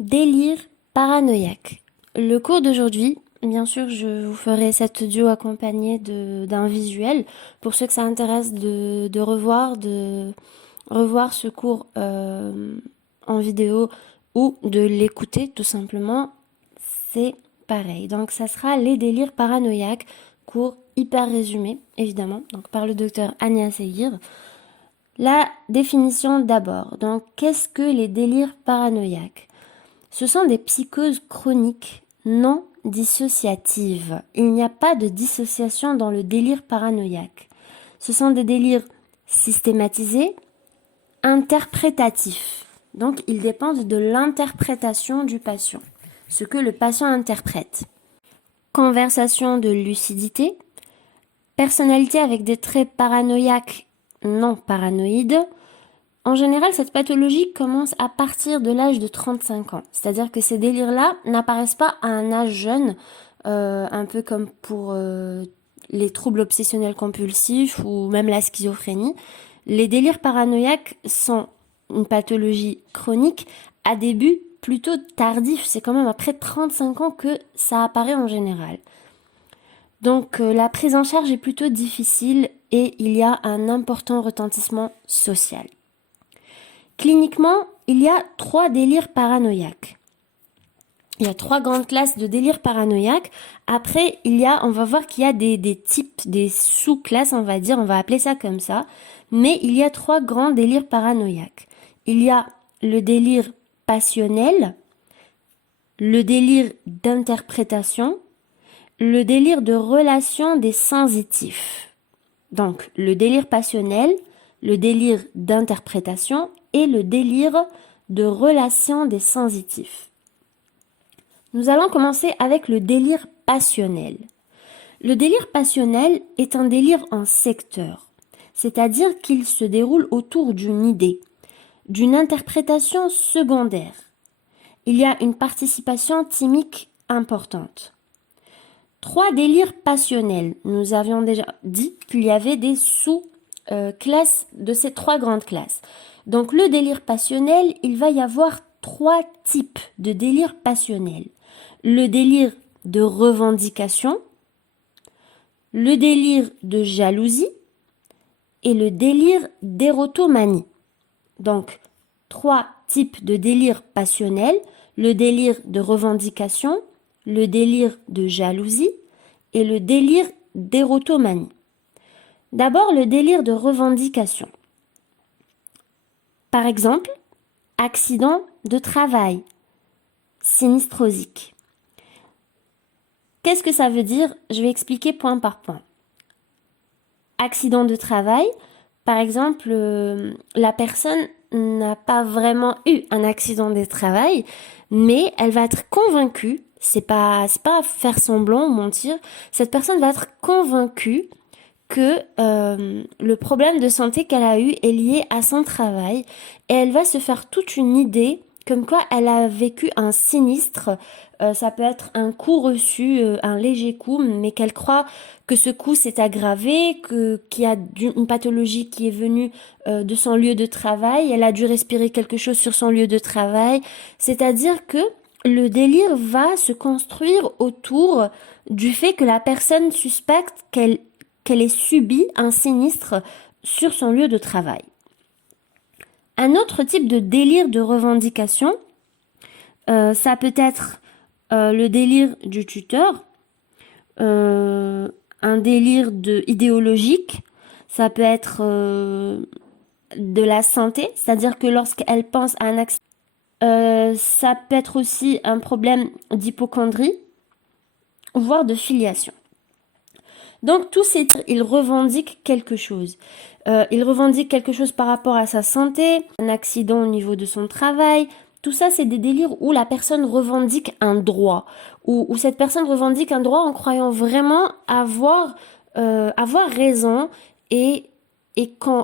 Délire paranoïaque. Le cours d'aujourd'hui, bien sûr, je vous ferai cet audio accompagné d'un visuel pour ceux que ça intéresse de revoir ce cours en vidéo ou de l'écouter tout simplement. C'est pareil. Donc, ça sera les délires paranoïaques, cours hyper résumé, évidemment, donc par le docteur Agnès Seguir. La définition d'abord. Donc, qu'est-ce que les délires paranoïaques? Ce sont des psychoses chroniques non dissociatives. Il n'y a pas de dissociation dans le délire paranoïaque. Ce sont des délires systématisés, interprétatifs. Donc, ils dépendent de l'interprétation du patient, ce que le patient interprète. Conversation de lucidité, personnalité avec des traits paranoïaques non paranoïdes. En général, cette pathologie commence à partir de l'âge de 35 ans. C'est-à-dire que ces délires-là n'apparaissent pas à un âge jeune, un peu comme pour les troubles obsessionnels compulsifs ou même la schizophrénie. Les délires paranoïaques sont une pathologie chronique à début plutôt tardif. C'est quand même après 35 ans que ça apparaît en général. Donc la prise en charge est plutôt difficile et il y a un important retentissement social. Cliniquement, il y a 3 délires paranoïaques. Il y a 3 grandes classes de délires paranoïaques. Après, on va voir qu'il y a des types, des sous-classes, on va appeler ça comme ça. Mais il y a 3 grands délires paranoïaques. Il y a le délire passionnel, le délire d'interprétation, le délire de relation des sensitifs. Donc, le délire passionnel, le délire d'interprétation et le délire de relation des sensitifs. Nous allons commencer avec le délire passionnel. Le délire passionnel est un délire en secteur, c'est-à-dire qu'il se déroule autour d'une idée, d'une interprétation secondaire. Il y a une participation thymique importante. 3 délires passionnels. Nous avions déjà dit qu'il y avait des sous-classes de ces 3 grandes classes. Donc le délire passionnel, il va y avoir 3 types de délire passionnel. Le délire de revendication, le délire de jalousie et le délire d'érotomanie. Donc 3 types de délire passionnel, le délire de revendication, le délire de jalousie et le délire d'érotomanie. D'abord, le délire de revendication. Par exemple, accident de travail, sinistrosique. Qu'est-ce que ça veut dire? Je vais expliquer point par point. Accident de travail, par exemple, la personne n'a pas vraiment eu un accident de travail, mais elle va être convaincue, c'est pas faire semblant ou mentir, cette personne va être convaincue que le problème de santé qu'elle a eu est lié à son travail et elle va se faire toute une idée comme quoi elle a vécu un sinistre. Ça peut être un coup reçu, un léger coup, mais qu'elle croit que ce coup s'est aggravé, qu'il y a une pathologie qui est venue de son lieu de travail. Elle a dû respirer quelque chose sur son lieu de travail. C'est-à-dire que le délire va se construire autour du fait que la personne suspecte qu'elle ait subi un sinistre sur son lieu de travail. Un autre type de délire de revendication, ça peut être le délire du tuteur, un délire idéologique, ça peut être de la santé, c'est-à-dire que lorsqu'elle pense à un accident, ça peut être aussi un problème d'hypocondrie, voire de filiation. Donc tous ces titres, ils revendiquent quelque chose. Ils revendiquent quelque chose par rapport à sa santé, un accident au niveau de son travail. Tout ça, c'est des délires où la personne revendique un droit, où cette personne revendique un droit en croyant vraiment avoir raison et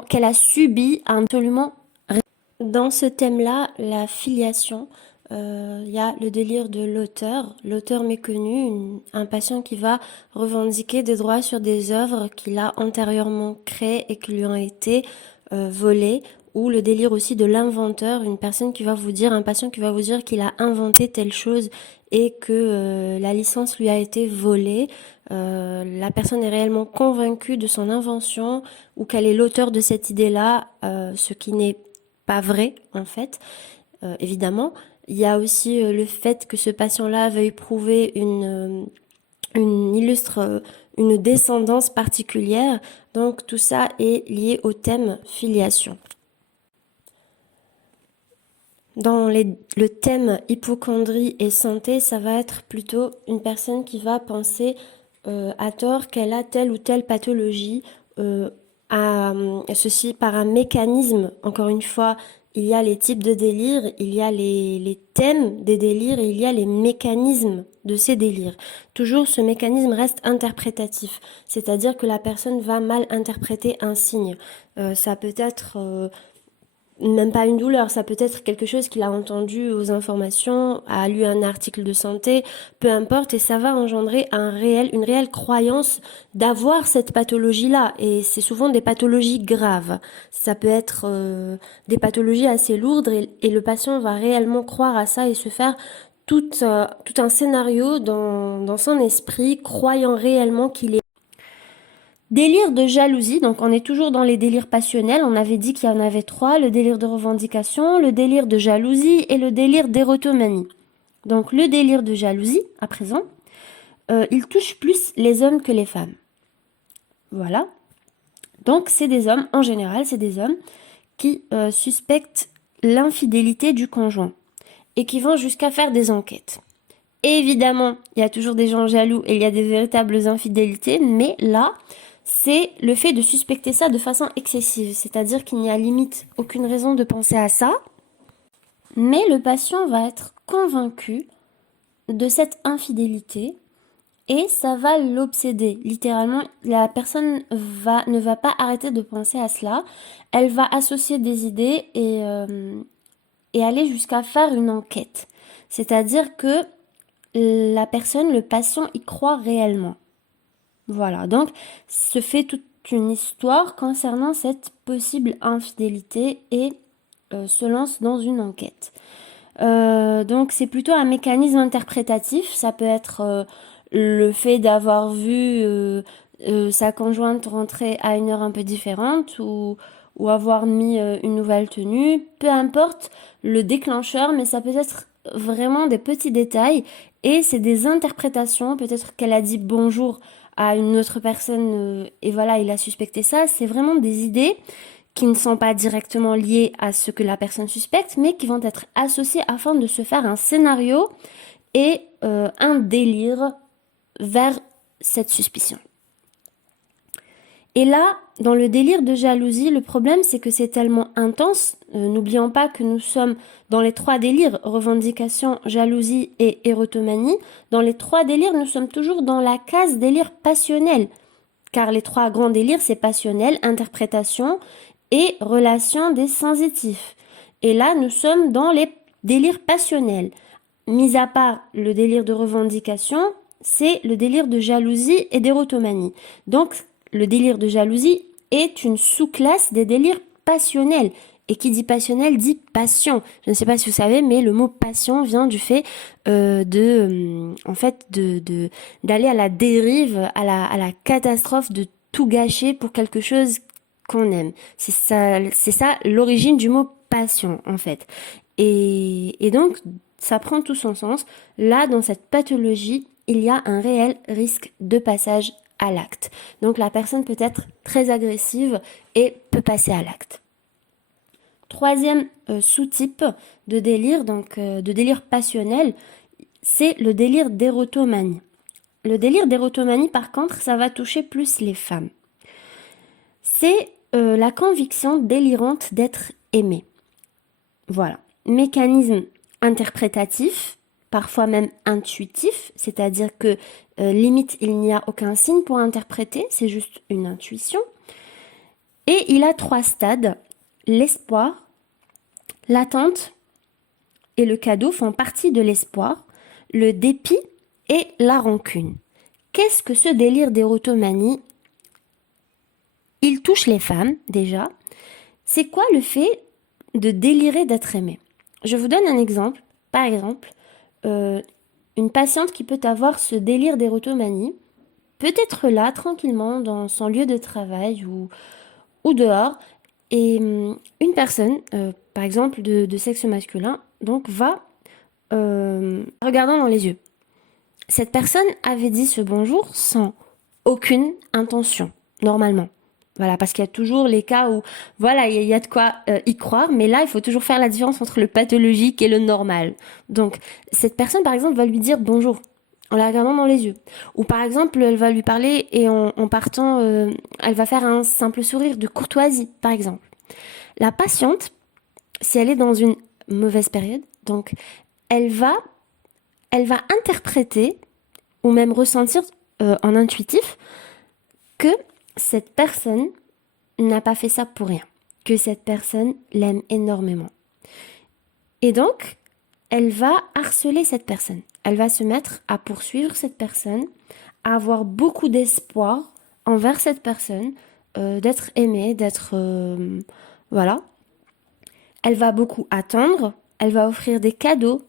qu'elle a subi absolument rien. Dans ce thème-là, la filiation, il y a le délire de l'auteur méconnu, un patient qui va revendiquer des droits sur des œuvres qu'il a antérieurement créées et qui lui ont été volées ou le délire aussi de l'inventeur, une personne qui va vous dire, un patient qui va vous dire qu'il a inventé telle chose et que la licence lui a été volée. La personne est réellement convaincue de son invention ou qu'elle est l'auteur de cette idée-là, ce qui n'est pas vrai en fait, évidemment. Il y a aussi le fait que ce patient-là veuille prouver une descendance particulière. Donc tout ça est lié au thème filiation. Dans le thème hypocondrie et santé, ça va être plutôt une personne qui va penser à tort qu'elle a telle ou telle pathologie, ceci par un mécanisme. Encore une fois, il y a les types de délires, il y a les thèmes des délires et il y a les mécanismes de ces délires. Toujours, ce mécanisme reste interprétatif, c'est-à-dire que la personne va mal interpréter un signe. Ça peut être même pas une douleur, ça peut être quelque chose qu'il a entendu aux informations, a lu un article de santé, peu importe, et ça va engendrer une réelle croyance d'avoir cette pathologie-là. Et c'est souvent des pathologies graves. Ça peut être des pathologies assez lourdes et le patient va réellement croire à ça et se faire tout un scénario dans son esprit, croyant réellement qu'il est. Délire de jalousie, donc on est toujours dans les délires passionnels, on avait dit qu'il y en avait trois, le délire de revendication, le délire de jalousie et le délire d'érotomanie. Donc le délire de jalousie, à présent, il touche plus les hommes que les femmes. Voilà. Donc c'est des hommes, en général, c'est des hommes qui suspectent l'infidélité du conjoint et qui vont jusqu'à faire des enquêtes. Évidemment, il y a toujours des gens jaloux et il y a des véritables infidélités, mais là, c'est le fait de suspecter ça de façon excessive, c'est-à-dire qu'il n'y a limite aucune raison de penser à ça, mais le patient va être convaincu de cette infidélité et ça va l'obséder. Littéralement, la personne ne va pas arrêter de penser à cela, elle va associer des idées et aller jusqu'à faire une enquête. C'est-à-dire que la personne, le patient, y croit réellement. Voilà, donc se fait toute une histoire concernant cette possible infidélité et se lance dans une enquête. Donc c'est plutôt un mécanisme interprétatif, ça peut être le fait d'avoir vu sa conjointe rentrer à une heure un peu différente ou avoir mis une nouvelle tenue, peu importe le déclencheur, mais ça peut être vraiment des petits détails et c'est des interprétations, peut-être qu'elle a dit bonjour à une autre personne et voilà, il a suspecté ça, c'est vraiment des idées qui ne sont pas directement liées à ce que la personne suspecte, mais qui vont être associées afin de se faire un scénario et un délire vers cette suspicion. Et là, dans le délire de jalousie, le problème c'est que c'est tellement intense. N'oublions pas que nous sommes dans les trois délires, revendication, jalousie et érotomanie. Dans les trois délires, nous sommes toujours dans la case délire passionnel. Car les trois grands délires, c'est passionnel, interprétation et relation des sensitifs. Et là, nous sommes dans les délires passionnels. Mis à part le délire de revendication, c'est le délire de jalousie et d'érotomanie. Donc, le délire de jalousie est une sous-classe des délires passionnels. Et qui dit passionnel dit passion. Je ne sais pas si vous savez, mais le mot passion vient du fait d'aller à la dérive, à la catastrophe, de tout gâcher pour quelque chose qu'on aime. C'est ça l'origine du mot passion en fait. Et donc ça prend tout son sens. Là, dans cette pathologie, il y a un réel risque de passage à l'acte. Donc la personne peut être très agressive et peut passer à l'acte. Troisième sous-type de délire, donc de délire passionnel, c'est le délire d'érotomanie. Le délire d'érotomanie, par contre, ça va toucher plus les femmes. C'est la conviction délirante d'être aimé. Voilà. Mécanisme interprétatif, parfois même intuitif, c'est-à-dire que limite il n'y a aucun signe pour interpréter, c'est juste une intuition. Et il a trois stades. L'espoir, l'attente et le cadeau font partie de l'espoir, le dépit et la rancune. Qu'est-ce que ce délire d'érotomanie ? Il touche les femmes déjà. C'est quoi le fait de délirer d'être aimé. Je vous donne un exemple. Par exemple, une patiente qui peut avoir ce délire d'érotomanie peut être là tranquillement dans son lieu de travail ou dehors et une personne, par exemple de sexe masculin, donc va regardant dans les yeux. Cette personne avait dit ce bonjour sans aucune intention, normalement. Voilà, parce qu'il y a toujours les cas où, voilà, il y a de quoi y croire, mais là, il faut toujours faire la différence entre le pathologique et le normal. Donc, cette personne, par exemple, va lui dire bonjour, en la regardant dans les yeux. Ou par exemple, elle va lui parler et en partant, elle va faire un simple sourire de courtoisie, par exemple. La patiente, si elle est dans une mauvaise période, donc, elle va interpréter ou même ressentir en intuitif que cette personne n'a pas fait ça pour rien, que cette personne l'aime énormément. Et donc, elle va harceler cette personne. Elle va se mettre à poursuivre cette personne, à avoir beaucoup d'espoir envers cette personne, d'être aimée, d'être... voilà. Elle va beaucoup attendre, elle va offrir des cadeaux,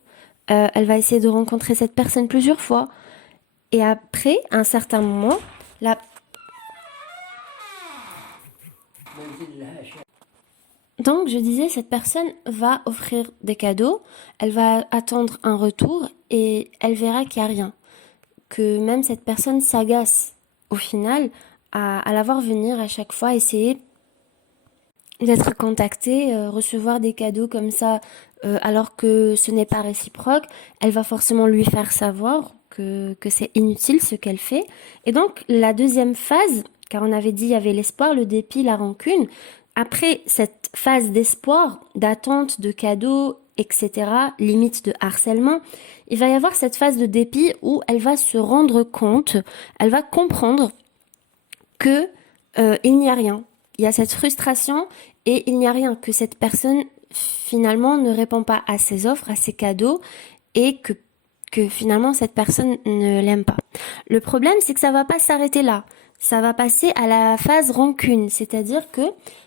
elle va essayer de rencontrer cette personne plusieurs fois. Et après, à un certain moment, Donc, je disais, cette personne va offrir des cadeaux, elle va attendre un retour et elle verra qu'il n'y a rien. Que même cette personne s'agace au final à la voir venir à chaque fois, essayer d'être contactée, recevoir des cadeaux comme ça, alors que ce n'est pas réciproque. Elle va forcément lui faire savoir que c'est inutile ce qu'elle fait. Et donc, la deuxième phase, car on avait dit il y avait l'espoir, le dépit, la rancune. Après cette phase d'espoir, d'attente, de cadeaux, etc., limite de harcèlement, il va y avoir cette phase de dépit où elle va se rendre compte, elle va comprendre que il n'y a rien. Il y a cette frustration et il n'y a rien, que cette personne finalement ne répond pas à ses offres, à ses cadeaux et que finalement cette personne ne l'aime pas. Le problème, c'est que ça va pas s'arrêter là. Ça va passer à la phase rancune, c'est-à-dire que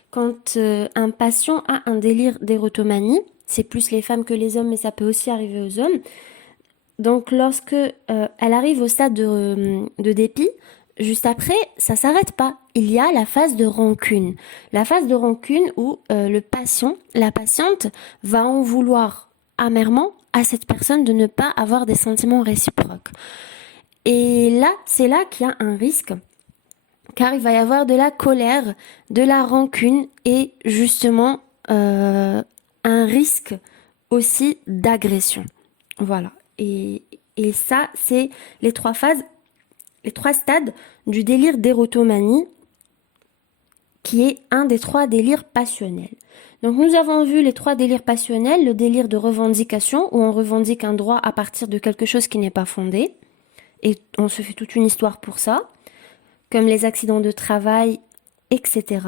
quand un patient a un délire d'érotomanie, c'est plus les femmes que les hommes, mais ça peut aussi arriver aux hommes. Donc lorsque elle arrive au stade de dépit, juste après, ça s'arrête pas. Il y a la phase de rancune. La phase de rancune où le patient, la patiente, va en vouloir amèrement à cette personne de ne pas avoir des sentiments réciproques. Et là, c'est là qu'il y a un risque, car il va y avoir de la colère, de la rancune et justement un risque aussi d'agression. Voilà. Et ça, c'est les trois phases, les trois stades du délire d'érotomanie, qui est un des trois délires passionnels. Donc nous avons vu les trois délires passionnels, le délire de revendication, où on revendique un droit à partir de quelque chose qui n'est pas fondé, et on se fait toute une histoire pour ça, comme les accidents de travail, etc.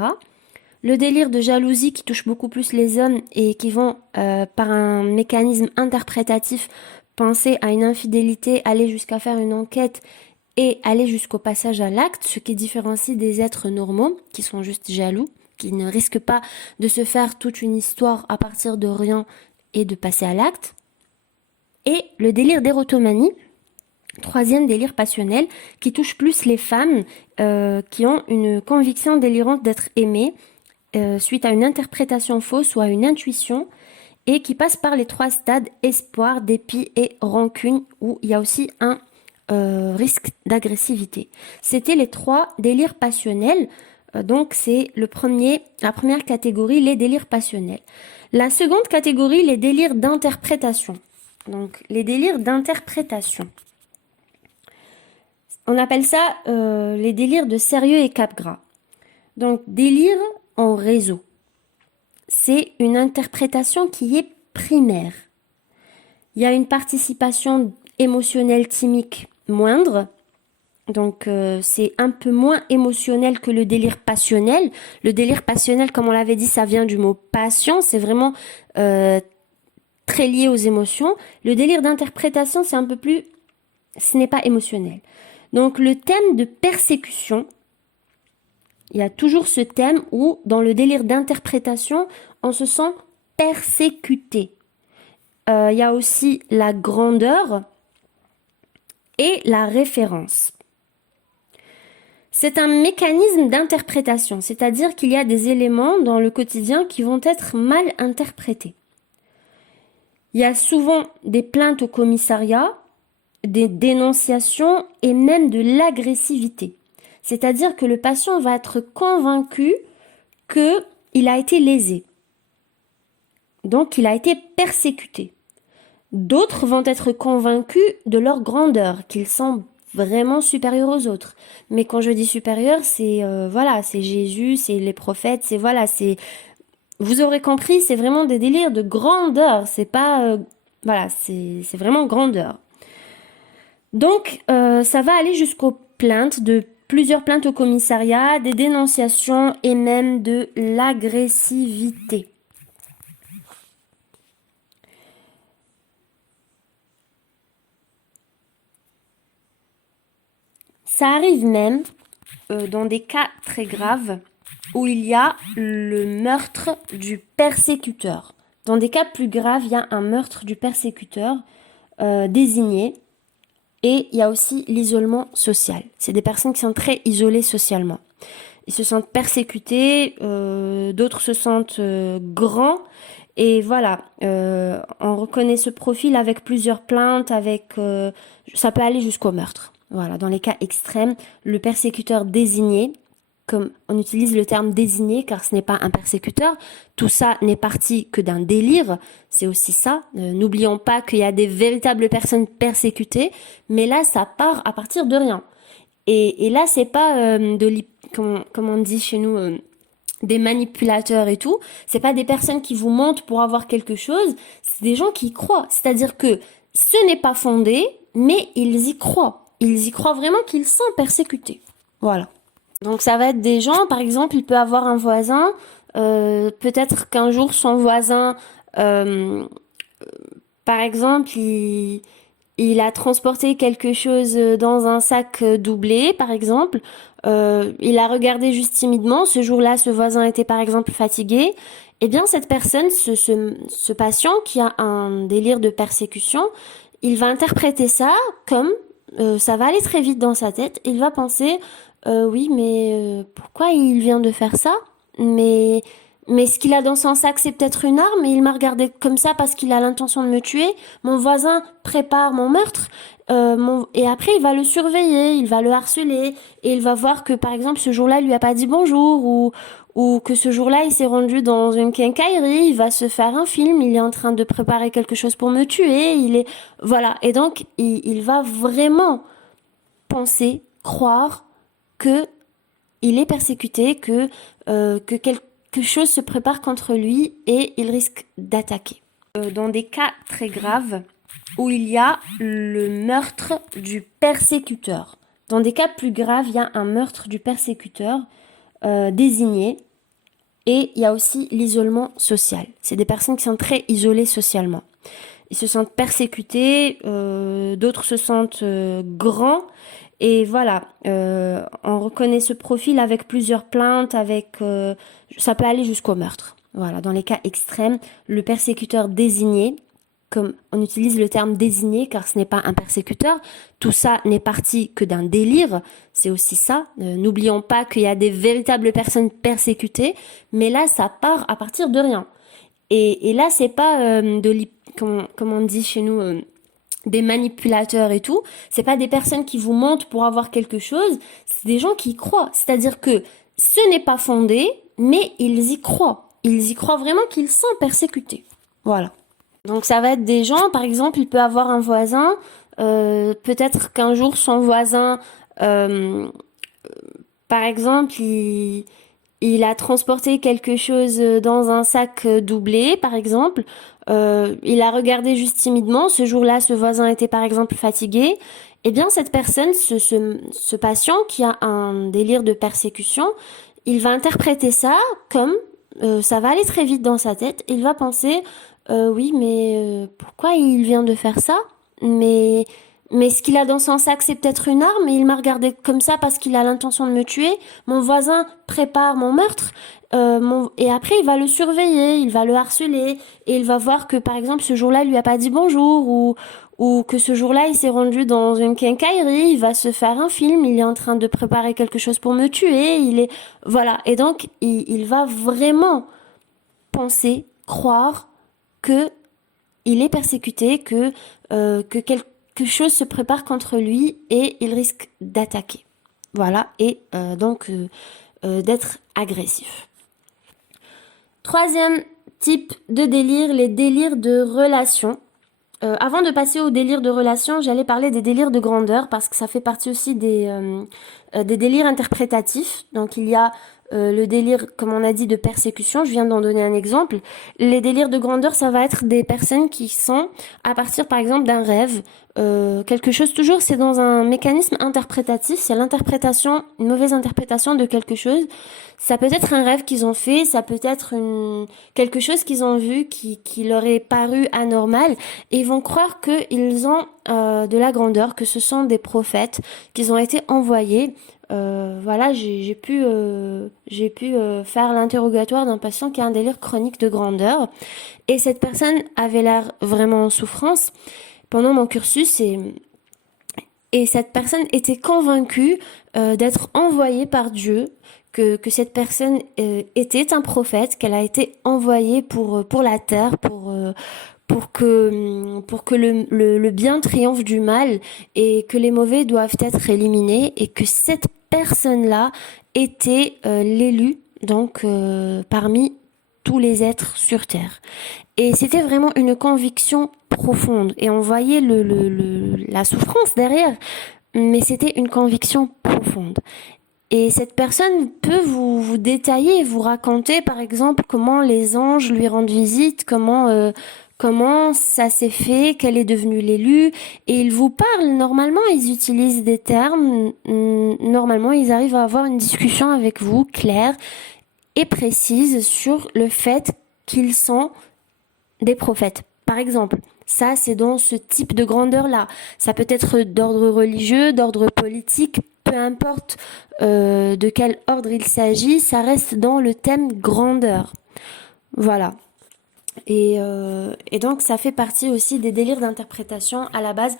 Le délire de jalousie qui touche beaucoup plus les hommes et qui vont, par un mécanisme interprétatif, penser à une infidélité, aller jusqu'à faire une enquête et aller jusqu'au passage à l'acte, ce qui différencie des êtres normaux qui sont juste jaloux, qui ne risquent pas de se faire toute une histoire à partir de rien et de passer à l'acte. Et le délire d'érotomanie, troisième délire passionnel, qui touche plus les femmes qui ont une conviction délirante d'être aimées suite à une interprétation fausse ou à une intuition, et qui passe par les trois stades espoir, dépit et rancune, où il y a aussi un risque d'agressivité. C'était les trois délires passionnels. Donc c'est la première catégorie, les délires passionnels. La seconde catégorie, les délires d'interprétation. Donc les délires d'interprétation. On appelle ça les délires de sérieux et cap-gras. Donc délire en réseau. C'est une interprétation qui est primaire. Il y a une participation émotionnelle thymique moindre, donc c'est un peu moins émotionnel que le délire passionnel. Le délire passionnel, comme on l'avait dit, ça vient du mot passion, c'est vraiment très lié aux émotions. Le délire d'interprétation, c'est un peu plus... ce n'est pas émotionnel. Donc le thème de persécution, il y a toujours ce thème où, dans le délire d'interprétation, on se sent persécuté. Il y a aussi la grandeur et la référence. C'est un mécanisme d'interprétation, c'est-à-dire qu'il y a des éléments dans le quotidien qui vont être mal interprétés. Il y a souvent des plaintes au commissariat, des dénonciations et même de l'agressivité. C'est-à-dire que le patient va être convaincu qu'il a été lésé. Donc, il a été persécuté. D'autres vont être convaincus de leur grandeur, qu'ils sont vraiment supérieurs aux autres. Mais quand je dis supérieur, c'est c'est Jésus, c'est les prophètes, c'est vous aurez compris, c'est vraiment des délires de grandeur. C'est pas c'est vraiment grandeur. Donc, ça va aller jusqu'aux plaintes, de plusieurs plaintes au commissariat, des dénonciations et même de l'agressivité. Ça arrive même dans des cas très graves où il y a le meurtre du persécuteur. Dans des cas plus graves, il y a un meurtre du persécuteur désigné. Et il y a aussi l'isolement social. C'est des personnes qui sont très isolées socialement. Ils se sentent persécutés, d'autres se sentent grands. Et voilà, on reconnaît ce profil avec plusieurs plaintes, ça peut aller jusqu'au meurtre. Voilà, dans les cas extrêmes, le persécuteur désigné, comme on utilise le terme désigné car ce n'est pas un persécuteur, tout ça n'est parti que d'un délire, c'est aussi ça. N'oublions pas qu'il y a des véritables personnes persécutées, mais là ça part à partir de rien. Et là c'est pas comme on dit chez nous, des manipulateurs et tout, c'est pas des personnes qui vous mentent pour avoir quelque chose, c'est des gens qui y croient. C'est-à-dire que ce n'est pas fondé, mais ils y croient. Ils y croient vraiment qu'ils sont persécutés. Voilà. Donc ça va être des gens, par exemple, il peut avoir un voisin, peut-être qu'un jour son voisin, par exemple, il a transporté quelque chose dans un sac doublé, par exemple. Il a regardé juste timidement. Ce jour-là, ce voisin était par exemple fatigué. Eh bien, cette personne, ce patient qui a un délire de persécution, il va interpréter ça comme ça va aller très vite dans sa tête. Il va penser oui, mais pourquoi il vient de faire ça? Mais ce qu'il a dans son sac, c'est peut-être une arme et il m'a regardé comme ça parce qu'il a l'intention de me tuer. Mon voisin prépare mon meurtre. Et après, il va le surveiller, il va le harceler et il va voir que, par exemple, ce jour-là, il lui a pas dit bonjour ou que ce jour-là, il s'est rendu dans une quincaillerie, il va se faire un film, il est en train de préparer quelque chose pour me tuer, voilà. Et donc, il va vraiment penser, croire que il est persécuté, que quelque chose se prépare contre lui et il risque d'attaquer. Dans des cas très graves où il y a le meurtre du persécuteur. Dans des cas plus graves, il y a un meurtre du persécuteur désigné et il y a aussi l'isolement social. C'est des personnes qui sont très isolées socialement. Ils se sentent persécutés, d'autres se sentent grands. Et voilà, on reconnaît ce profil avec plusieurs plaintes, ça peut aller jusqu'au meurtre. Voilà, dans les cas extrêmes, le persécuteur désigné, comme on utilise le terme désigné car ce n'est pas un persécuteur, tout ça n'est parti que d'un délire, c'est aussi ça. N'oublions pas qu'il y a des véritables personnes persécutées, mais là ça part à partir de rien. Et là c'est pas comme on dit chez nous, des manipulateurs et tout, c'est pas des personnes qui vous mentent pour avoir quelque chose, c'est des gens qui y croient. C'est-à-dire que ce n'est pas fondé, mais ils y croient. Ils y croient vraiment qu'ils sont persécutés. Voilà. Donc ça va être des gens, par exemple, il peut avoir un voisin, peut-être qu'un jour son voisin, par exemple, il a transporté quelque chose dans un sac doublé, par exemple. Il a regardé juste timidement. Ce jour-là, ce voisin était par exemple fatigué. Eh bien, cette personne, ce patient qui a un délire de persécution, il va interpréter ça comme ça va aller très vite dans sa tête. Il va penser oui, mais pourquoi il vient de faire ça? Mais ce qu'il a dans son sac, c'est peut-être une arme et il m'a regardé comme ça parce qu'il a l'intention de me tuer. Mon voisin prépare mon meurtre. Et après, il va le surveiller, il va le harceler et il va voir que, par exemple, ce jour-là, il lui a pas dit bonjour ou que ce jour-là, il s'est rendu dans une quincaillerie, il va se faire un film, il est en train de préparer quelque chose pour me tuer, voilà. Et donc, il va vraiment penser, croire que il est persécuté, que quelque chose se prépare contre lui et il risque d'attaquer. Voilà, et d'être agressif. Troisième type de délire, les délires de relation. Avant de passer aux délires de relation, j'allais parler des délires de grandeur parce que ça fait partie aussi des délires interprétatifs. Donc il y a le délire, comme on a dit, de persécution. Je viens d'en donner un exemple. Les délires de grandeur, ça va être des personnes qui sont à partir, par exemple, d'un rêve, quelque chose. Toujours, c'est dans un mécanisme interprétatif. C'est l'interprétation, une mauvaise interprétation de quelque chose. Ça peut être un rêve qu'ils ont fait, ça peut être quelque chose qu'ils ont vu qui leur est paru anormal, et ils vont croire qu'ils ont de la grandeur, que ce sont des prophètes, qu'ils ont été envoyés. Voilà, j'ai pu faire l'interrogatoire d'un patient qui a un délire chronique de grandeur, et cette personne avait l'air vraiment en souffrance pendant mon cursus, et cette personne était convaincue d'être envoyée par Dieu, que cette personne était un prophète, qu'elle a été envoyée pour la terre, pour que le bien triomphe du mal et que les mauvais doivent être éliminés, et que cette personne-là était l'élu, donc parmi tous les êtres sur terre. Et c'était vraiment une conviction profonde, et on voyait la souffrance derrière, mais c'était une conviction profonde. Et cette personne peut vous détailler, vous raconter par exemple comment les anges lui rendent visite, comment ça s'est fait, qu'elle est devenue l'élu, et ils vous parlent. Normalement, ils utilisent des termes, normalement, ils arrivent à avoir une discussion avec vous claire et précise sur le fait qu'ils sont des prophètes. Par exemple, ça, c'est dans ce type de grandeur-là. Ça peut être d'ordre religieux, d'ordre politique, peu importe de quel ordre il s'agit, ça reste dans le thème grandeur. Voilà. Et donc, ça fait partie aussi des délires d'interprétation. À la base,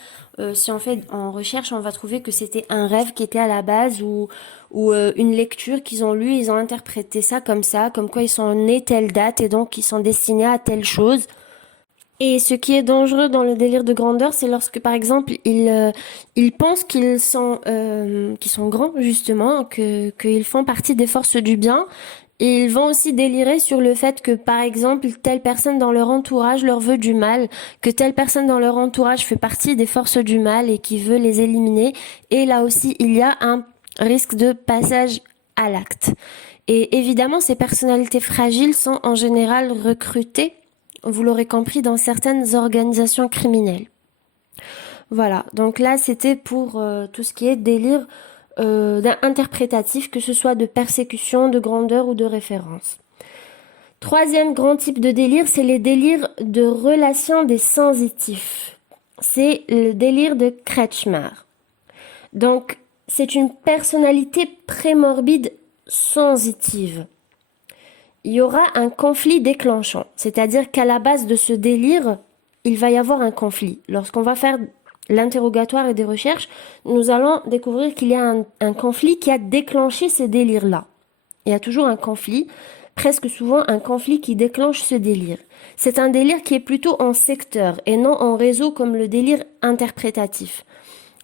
si on fait en recherche, on va trouver que c'était un rêve qui était à la base, ou une lecture qu'ils ont lue, ils ont interprété ça, comme quoi ils sont nés telle date et donc ils sont destinés à telle chose. Et ce qui est dangereux dans le délire de grandeur, c'est lorsque, par exemple, ils pensent qu'ils sont grands, justement, qu'ils font partie des forces du bien. Et ils vont aussi délirer sur le fait que, par exemple, telle personne dans leur entourage leur veut du mal, que telle personne dans leur entourage fait partie des forces du mal et qui veut les éliminer. Et là aussi, il y a un risque de passage à l'acte. Et évidemment, ces personnalités fragiles sont en général recrutées, vous l'aurez compris, dans certaines organisations criminelles. Voilà, donc là c'était pour tout ce qui est délire interprétatif, que ce soit de persécution, de grandeur ou de référence. Troisième grand type de délire, c'est les délires de relation des sensitifs. C'est le délire de Kretschmer. Donc, c'est une personnalité prémorbide sensitive. Il y aura un conflit déclenchant. C'est-à-dire qu'à la base de ce délire, il va y avoir un conflit. Lorsqu'on va faire l'interrogatoire et des recherches, nous allons découvrir qu'il y a un conflit qui a déclenché ce délire-là. Il y a toujours un conflit, presque souvent un conflit qui déclenche ce délire. C'est un délire qui est plutôt en secteur et non en réseau comme le délire interprétatif.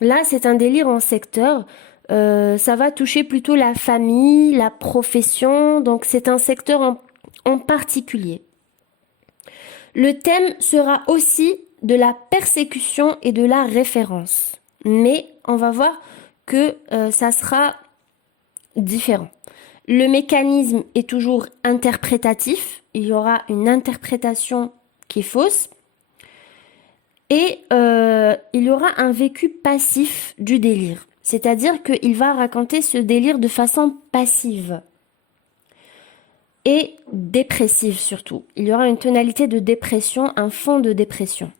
Là, c'est un délire en secteur. Ça va toucher plutôt la famille, la profession, donc c'est un secteur en particulier. Le thème sera aussi de la persécution et de la référence, mais on va voir que ça sera différent. Le mécanisme est toujours interprétatif, il y aura une interprétation qui est fausse, et il y aura un vécu passif du délire. C'est-à-dire qu'il va raconter ce délire de façon passive et dépressive surtout. Il y aura une tonalité de dépression, un fond de dépression.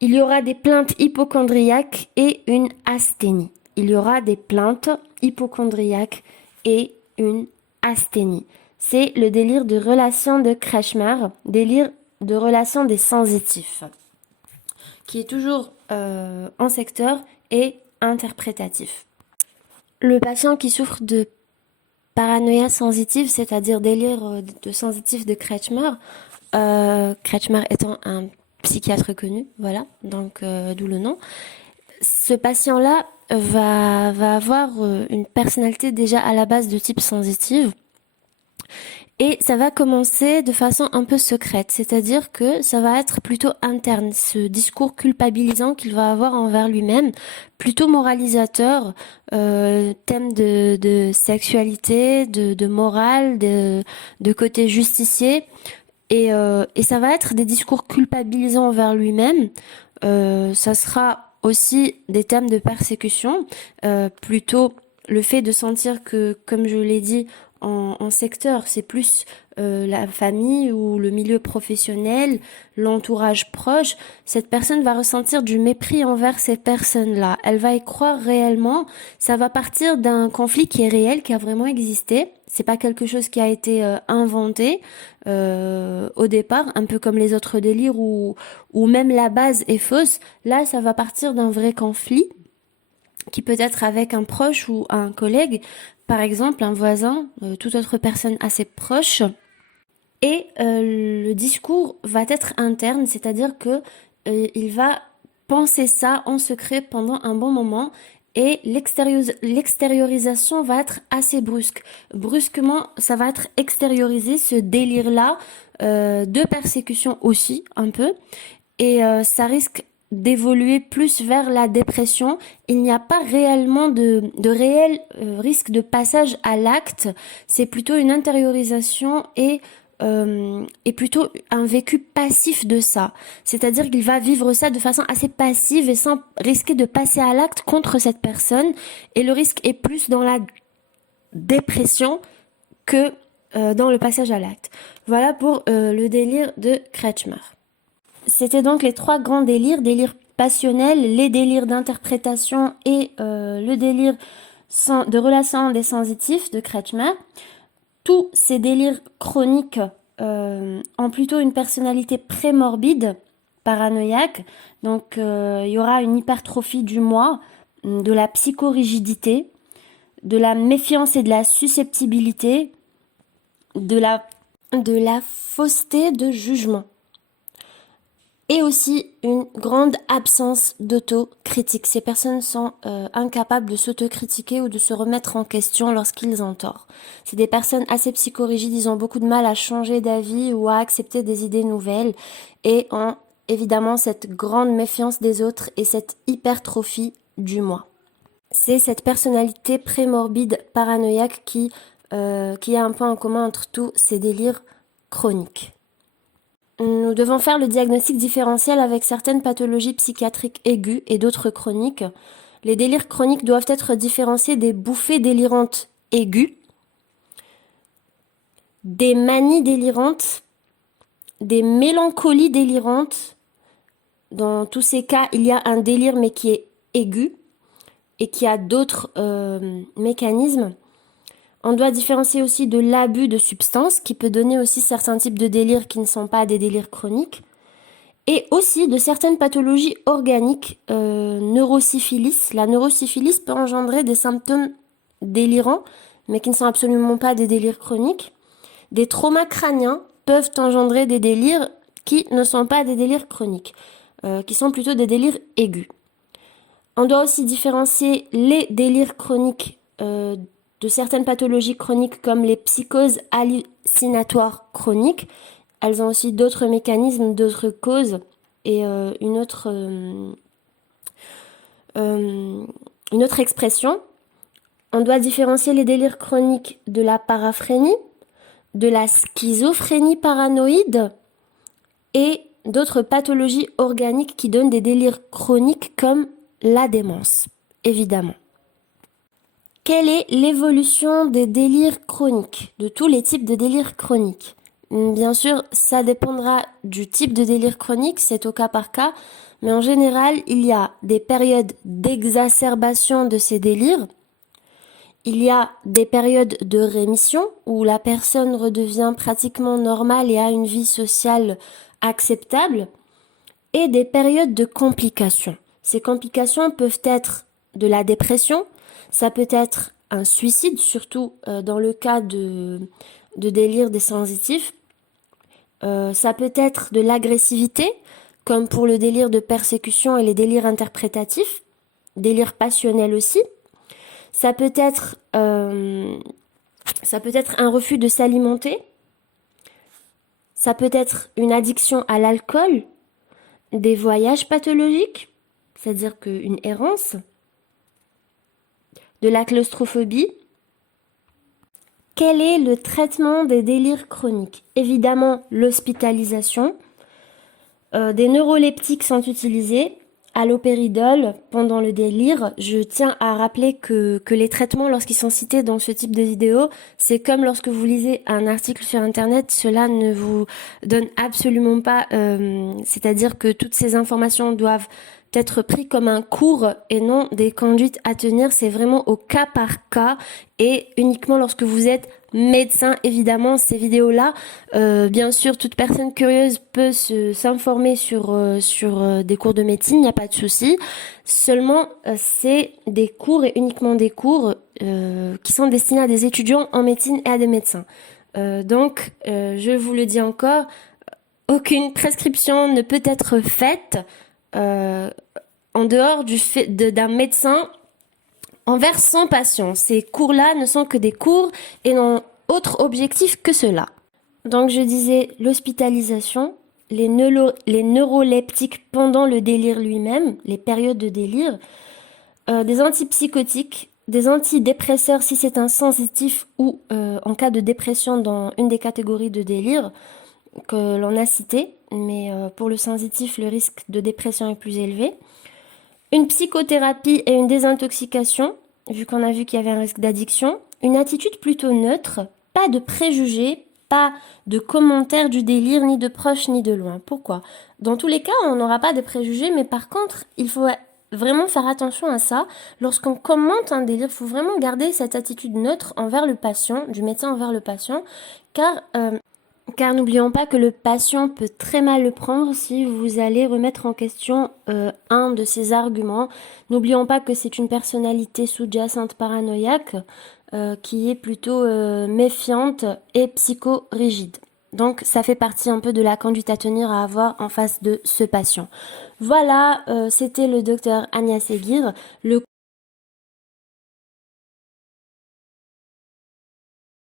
Il y aura des plaintes hypochondriaques et une asthénie. Il y aura des plaintes hypochondriaques et une asthénie. C'est le délire de relation de Kretschmer, délire de relation des sensitifs, qui est toujours en secteur et interprétatif. Le patient qui souffre de paranoïa sensitive, c'est-à-dire délire de sensitif de Kretschmer, Kretschmer étant un psychiatre connu, voilà, donc d'où le nom. Ce patient-là va avoir une personnalité déjà à la base de type sensitive. Et ça va commencer de façon un peu secrète, c'est-à-dire que ça va être plutôt interne, ce discours culpabilisant qu'il va avoir envers lui-même, plutôt moralisateur, thème de sexualité, de morale, de côté justicier, et ça va être des discours culpabilisants envers lui-même. Ça sera aussi des thèmes de persécution, plutôt le fait de sentir que, comme je l'ai dit, en secteur, c'est plus la famille ou le milieu professionnel, l'entourage proche. Cette personne va ressentir du mépris envers ces personnes-là. Elle va y croire réellement. Ça va partir d'un conflit qui est réel, qui a vraiment existé. C'est pas quelque chose qui a été inventé au départ, un peu comme les autres délires où même la base est fausse. Là, ça va partir d'un vrai conflit qui peut être avec un proche ou un collègue, par exemple un voisin, toute autre personne assez proche. Et le discours va être interne, c'est-à-dire que il va penser ça en secret pendant un bon moment et l'extériorisation va être assez brusque. Brusquement, ça va être extériorisé, ce délire-là, de persécution aussi, un peu. Et ça risque d'évoluer plus vers la dépression. Il n'y a pas réellement de réel risque de passage à l'acte. C'est plutôt une intériorisation et plutôt un vécu passif de ça. C'est-à-dire qu'il va vivre ça de façon assez passive et sans risquer de passer à l'acte contre cette personne. Et le risque est plus dans la dépression que dans le passage à l'acte. Voilà pour le délire de Kretschmer. C'était donc les trois grands délires, délire passionnel, les délires d'interprétation et le délire de relation des sensitifs de Kretschmer. Tous ces délires chroniques ont plutôt une personnalité prémorbide, paranoïaque. Donc il y aura une hypertrophie du moi, de la psychorigidité, de la méfiance et de la susceptibilité, de la fausseté de jugement. Et aussi une grande absence d'autocritique. Ces personnes sont incapables de s'autocritiquer ou de se remettre en question lorsqu'ils ont tort. C'est des personnes assez psychorigides, ils ont beaucoup de mal à changer d'avis ou à accepter des idées nouvelles et ont évidemment cette grande méfiance des autres et cette hypertrophie du moi. C'est cette personnalité prémorbide paranoïaque qui a un point en commun entre tous ces délires chroniques. Nous devons faire le diagnostic différentiel avec certaines pathologies psychiatriques aiguës et d'autres chroniques. Les délires chroniques doivent être différenciés des bouffées délirantes aiguës, des manies délirantes, des mélancolies délirantes. Dans tous ces cas, il y a un délire mais qui est aigu et qui a d'autres mécanismes. On doit différencier aussi de l'abus de substances qui peut donner aussi certains types de délires qui ne sont pas des délires chroniques. Et aussi de certaines pathologies organiques, neurosyphilis. La neurosyphilis peut engendrer des symptômes délirants, mais qui ne sont absolument pas des délires chroniques. Des traumas crâniens peuvent engendrer des délires qui ne sont pas des délires chroniques, qui sont plutôt des délires aigus. On doit aussi différencier les délires chroniques de certaines pathologies chroniques comme les psychoses hallucinatoires chroniques. Elles ont aussi d'autres mécanismes, d'autres causes et une autre expression. On doit différencier les délires chroniques de la paraphrénie, de la schizophrénie paranoïde et d'autres pathologies organiques qui donnent des délires chroniques comme la démence, évidemment. Quelle est l'évolution des délires chroniques, de tous les types de délires chroniques? Bien sûr, ça dépendra du type de délire chronique, c'est au cas par cas, mais en général, il y a des périodes d'exacerbation de ces délires, il y a des périodes de rémission où la personne redevient pratiquement normale et a une vie sociale acceptable, et des périodes de complications. Ces complications peuvent être de la dépression, ça peut être un suicide, surtout dans le cas de délire des sensitifs. Ça peut être de l'agressivité, comme pour le délire de persécution et les délires interprétatifs, délire passionnel aussi. Ça peut être, ça peut être un refus de s'alimenter. Ça peut être une addiction à l'alcool, des voyages pathologiques, c'est-à-dire qu'une errance, de la claustrophobie. Quel est le traitement des délires chroniques? Évidemment, l'hospitalisation. Des neuroleptiques sont utilisés, alloperidol pendant le délire. Je tiens à rappeler que les traitements, lorsqu'ils sont cités dans ce type de vidéo, c'est comme lorsque vous lisez un article sur Internet, cela ne vous donne absolument pas, c'est-à-dire que toutes ces informations doivent être prises comme un cours et non des conduites à tenir. C'est vraiment au cas par cas et uniquement lorsque vous êtes médecin. Évidemment, ces vidéos-là, bien sûr, toute personne curieuse peut s'informer sur des cours de médecine, il n'y a pas de souci. Seulement, c'est des cours et uniquement des cours qui sont destinés à des étudiants en médecine et à des médecins. Donc, je vous le dis encore, aucune prescription ne peut être faite en dehors du fait d'un médecin envers son patient. Ces cours-là ne sont que des cours et n'ont autre objectif que cela. Donc je disais l'hospitalisation, les neuroleptiques pendant le délire lui-même, les périodes de délire, des antipsychotiques, des antidépresseurs si c'est un sensitif ou en cas de dépression dans une des catégories de délire que l'on a citées, mais pour le sensitif, le risque de dépression est plus élevé. Une psychothérapie et une désintoxication, vu qu'on a vu qu'il y avait un risque d'addiction. Une attitude plutôt neutre, pas de préjugés, pas de commentaires du délire, ni de proche ni de loin. Pourquoi? Dans tous les cas, on n'aura pas de préjugés, mais par contre, il faut vraiment faire attention à ça. Lorsqu'on commente un délire, il faut vraiment garder cette attitude neutre envers le patient, du médecin envers le patient, car n'oublions pas que le patient peut très mal le prendre si vous allez remettre en question un de ses arguments. N'oublions pas que c'est une personnalité sous-jacente paranoïaque qui est plutôt méfiante et psychorigide. Donc ça fait partie un peu de la conduite à tenir à avoir en face de ce patient. Voilà, c'était le docteur Agnès Seguir.